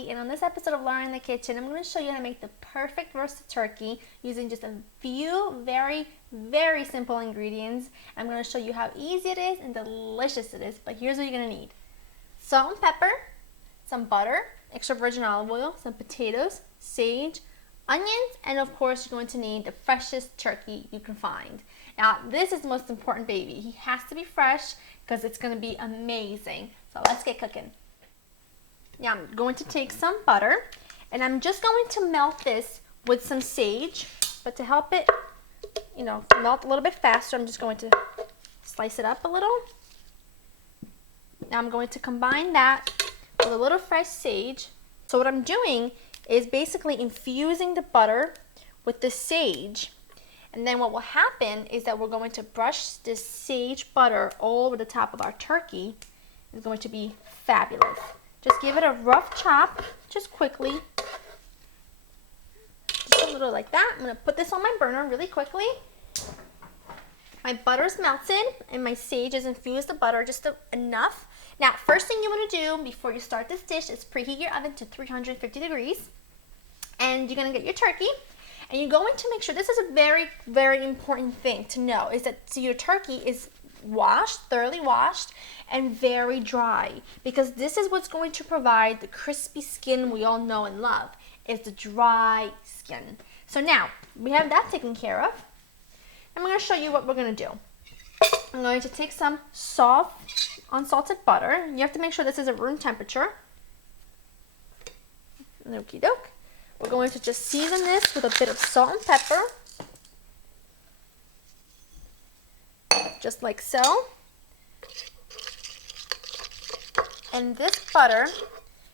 Patty, and on this episode of Laura in the Kitchen, I'm going to show you how to make the perfect roasted turkey using just a few very, very simple ingredients. I'm going to show you how easy it is and delicious it is, but here's what you're going to need. Salt and pepper, some butter, extra virgin olive oil, some potatoes, sage, onions, and of course you're going to need the freshest turkey you can find. Now this is the most important, baby. He has to be fresh because it's going to be amazing. So let's get cooking. Now I'm going to take some butter and I'm just going to melt this with some sage, but to help it, melt a little bit faster, I'm just going to slice it up a little. Now I'm going to combine that with a little fresh sage. So what I'm doing is basically infusing the butter with the sage, and then what will happen is that we're going to brush this sage butter all over the top of our turkey. It's going to be fabulous. Just give it a rough chop, just quickly. Just a little like that. I'm going to put this on my burner really quickly. My butter's melted and my sage has infused the butter just enough. Now, first thing you want to do before you start this dish is preheat your oven to 350 degrees. And you're going to get your turkey. And you're going to make sure, this is a very, very important thing to know, is that your turkey is thoroughly washed, and very dry, because this is what's going to provide the crispy skin we all know and love, is the dry skin. So now we have that taken care of. I'm going to show you what we're going to do. I'm going to take some soft unsalted butter. You have to make sure this is at room temperature. Okie doke. We're going to just season this with a bit of salt and pepper. Just like so. And this butter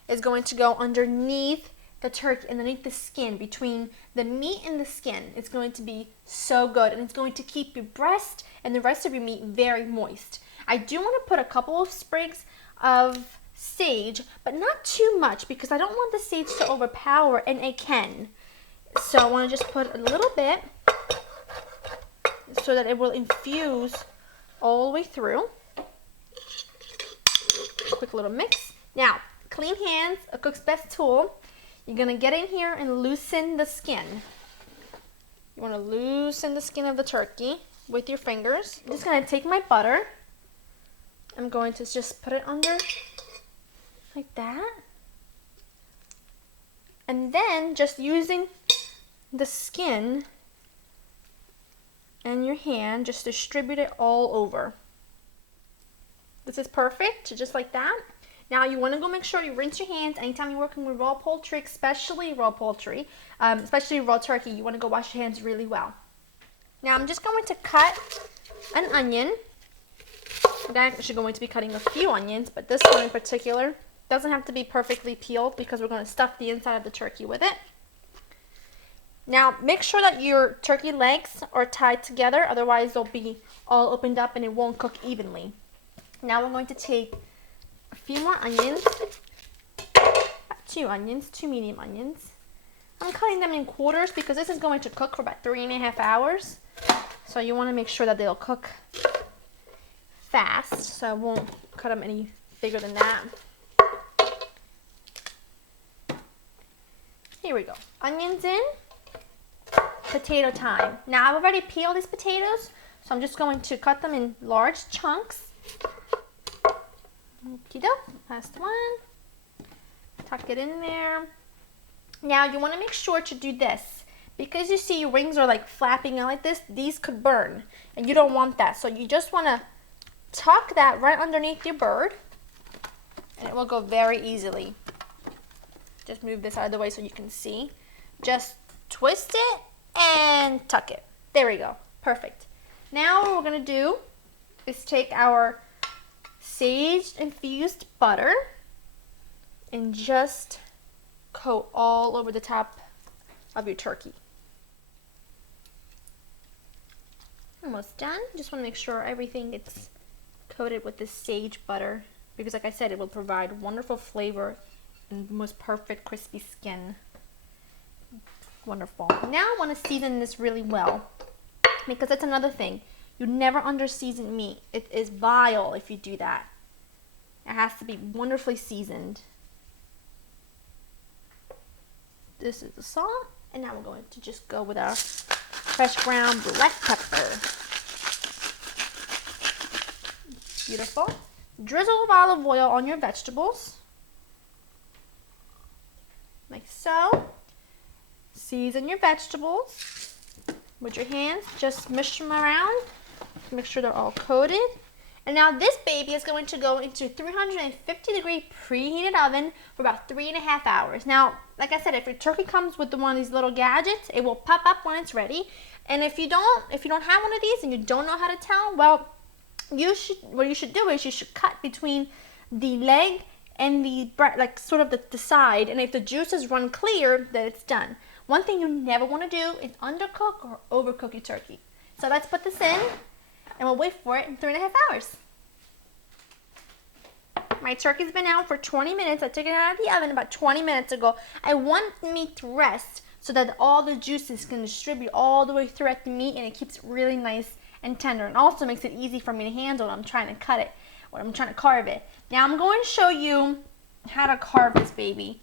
is going to go underneath the turkey, underneath the skin, between the meat and the skin. It's going to be so good, and it's going to keep your breast and the rest of your meat very moist. I do want to put a couple of sprigs of sage, but not too much, because I don't want the sage to overpower, and it can. So I want to just put a little bit so that it will infuse all the way through. Quick little mix. Now, clean hands, a cook's best tool. You're going to get in here and loosen the skin. You want to loosen the skin of the turkey with your fingers. I'm just going to take my butter. I'm going to just put it under like that. And then just using the skin and your hand, just distribute it all over. This is perfect, just like that. Now you want to go make sure you rinse your hands anytime you're working with raw poultry, especially raw poultry, especially raw turkey. You want to go wash your hands really well. Now I'm just going to cut an onion. I'm actually going to be cutting a few onions, but this one in particular doesn't have to be perfectly peeled because we're going to stuff the inside of the turkey with it. Now make sure that your turkey legs are tied together, otherwise they'll be all opened up and it won't cook evenly. Now we're going to take a few more onions, two medium onions. I'm cutting them in quarters because this is going to cook for about 3.5 hours. So you want to make sure that they'll cook fast, so I won't cut them any bigger than that. Here we go. Onions in. Potato time. Now I've already peeled these potatoes, so I'm just going to cut them in large chunks. Okie doke. Last one. Tuck it in there. Now you want to make sure to do this, because you see your wings are like flapping out like this. These could burn, and you don't want that. So you just want to tuck that right underneath your bird, and it will go very easily. Just move this out of the way so you can see. Just twist it and tuck it. There we go. Perfect. Now what we're going to do is take our sage infused butter and just coat all over the top of your turkey. Almost done. Just want to make sure everything gets coated with this sage butter, because like I said, it will provide wonderful flavor and the most perfect crispy skin. Wonderful. Now I want to season this really well, because that's another thing. You never under-season meat. It is vile if you do that. It has to be wonderfully seasoned. This is the salt, and now we're going to just go with our fresh ground black pepper. Beautiful. Drizzle of olive oil on your vegetables, like so. Season your vegetables with your hands. Just mush them around. Make sure they're all coated. And now this baby is going to go into 350-degree preheated oven for about 3.5 hours. Now, like I said, if your turkey comes with one of these little gadgets, it will pop up when it's ready. And if you don't have one of these and you don't know how to tell, well, what you should do is you should cut between the leg and the like sort of the side, and if the juices run clear, then it's done. One thing you never want to do is undercook or overcook your turkey. So let's put this in, and we'll wait for it in 3.5 hours. My turkey's been out for 20 minutes. I took it out of the oven about 20 minutes ago. I want the meat to rest so that all the juices can distribute all the way throughout the meat, and it keeps it really nice and tender, and also makes it easy for me to handle when I'm trying to cut it or I'm trying to carve it. Now I'm going to show you how to carve this baby.